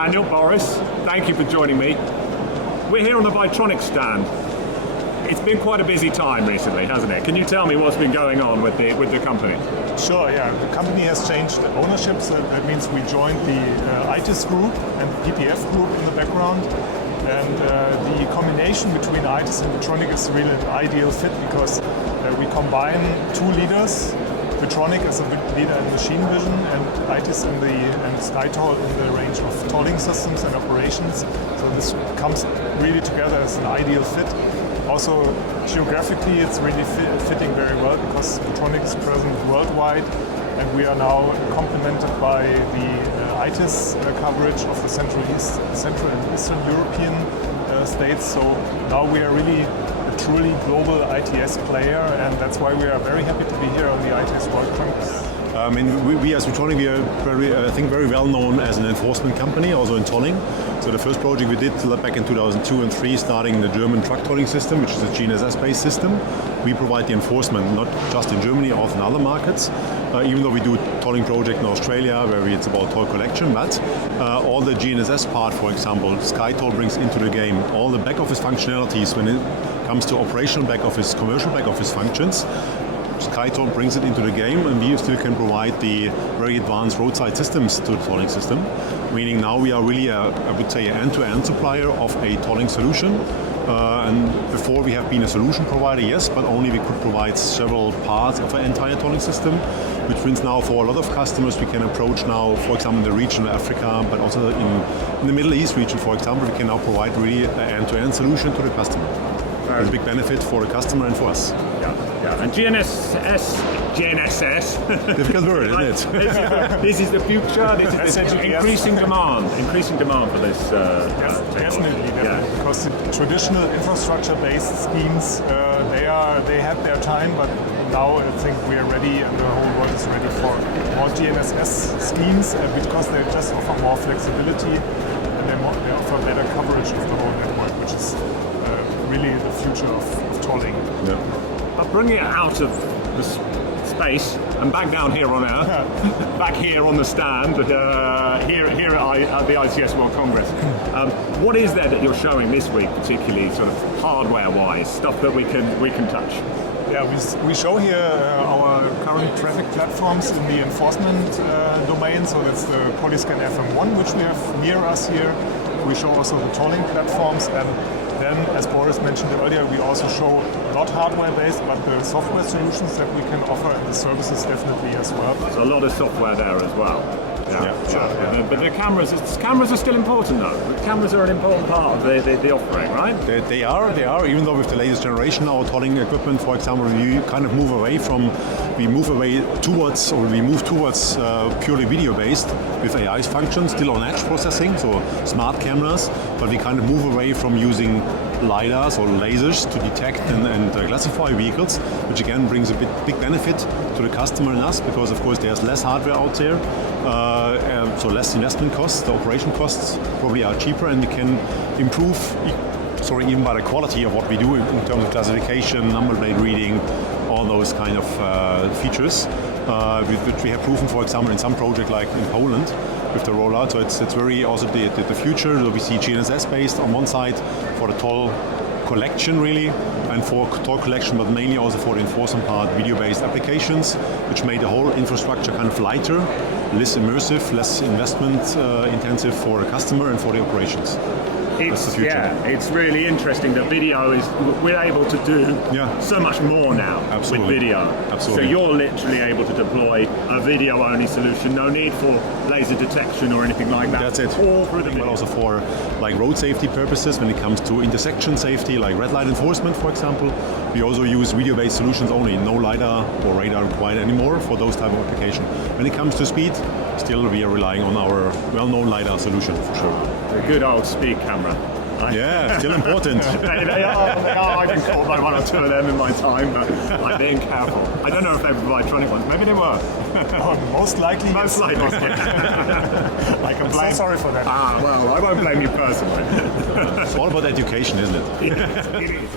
Daniel, Boris, thank you for joining me. We're here on the Vitronic stand. It's been quite a busy time recently, hasn't it? Can you tell me what's been going on with the company? Sure, yeah. The company has changed ownership, so that means we joined the Itis group and PPF group in the background. And the combination between Itis and Vitronic is really an ideal fit because we combine two leaders. Vitronic as a leader in machine vision and Itis and SkyToll in the range of tolling systems and operations. So this comes really together as an ideal fit. Also, geographically, it's really fitting very well because Vitronic is present worldwide, and we are now complemented by the Itis coverage of the Central and Eastern European states. So now we are really a truly global ITS player, and that's why we are very happy to be here on the ITS World Congress. We as Vitronic, we are very well known as an enforcement company, also in tolling. So the first project we did back in 2002 and 2003, starting the German truck tolling system, which is a GNSS-based system. We provide the enforcement not just in Germany, also in other markets. Even though we do a tolling project in Australia, where it's about toll collection, but all the GNSS part, for example, SkyToll brings into the game all the back office functionalities when it comes to operational back office, commercial back office functions. SkyToll brings it into the game, and we still can provide the very advanced roadside systems to the tolling system. Meaning now we are really, I would say, an end-to-end supplier of a tolling solution. And before we have been a solution provider, yes, but only we could provide several parts of an entire tolling system, which means now for a lot of customers we can approach now, for example, in the region of Africa, but also in the Middle East region, for example, we can now provide really an end-to-end solution to the customer. It's a big benefit for the customer and for us. Yeah. And GNSS. Difficult word, isn't it? This is the future. This is increasing demand for this. Definitely. Because the traditional infrastructure-based schemes, they had their time, but now I think we are ready, and the whole world is ready for more GNSS schemes because they just offer more flexibility and they offer better coverage of the whole network, which is really the future of tolling. Yeah. I'll bring it out of the space and back down here on Earth, back here on the stand, here at the ITS World Congress. What is there that you're showing this week, particularly sort of hardware-wise, stuff that we can touch? Yeah, we show here our current traffic platforms in the enforcement domain. So that's the Polyscan FM1, which we have near us here. We show also the tolling platforms, and then, as Boris mentioned earlier, we also show not hardware-based, but the software solutions that we can offer, and the services definitely as well. So a lot of software there as well. Yeah. But the cameras are still important though. The cameras are an important part of the offering, right? They are. Even though with the latest generation, our tolling equipment, for example, we kind of move towards purely video-based with AI functions, still on edge processing, so smart cameras. But we kind of move away from using LiDARs or lasers to detect and classify vehicles, which again brings a big benefit to the customer and us, because of course there's less hardware out there, so less investment costs. The operation costs probably are cheaper, and we can improve even by the quality of what we do in terms of classification, number plate reading, all those kind of features, which we have proven, for example, in some project like in Poland with the rollout. So it's very also the future. So we see GNSS based on one side for the toll collection really, and for toll collection, but mainly also for the enforcement part, video-based applications, which made the whole infrastructure kind of lighter, less immersive, less investment intensive for the customer and for the operations. It's really interesting that we're able to do so much more now with video. Absolutely. So you're literally able to deploy a video-only solution, no need for laser detection or anything like that. That's it. All through the video. But also for like road safety purposes, when it comes to intersection safety, like red light enforcement, for example, we also use video-based solutions only, no LiDAR or radar required anymore for those type of application. When it comes to speed, still we are relying on our well-known LiDAR solution for sure. The good old speed camera. Yeah, still important. They are. I've been caught by one or two of them in my time, but I'm being careful. I don't know if they were Vitronic ones. Maybe they were. Most likely. Most likely. I can blame. So sorry for that. Well, I won't blame you personally. It's all about education, isn't it? It is.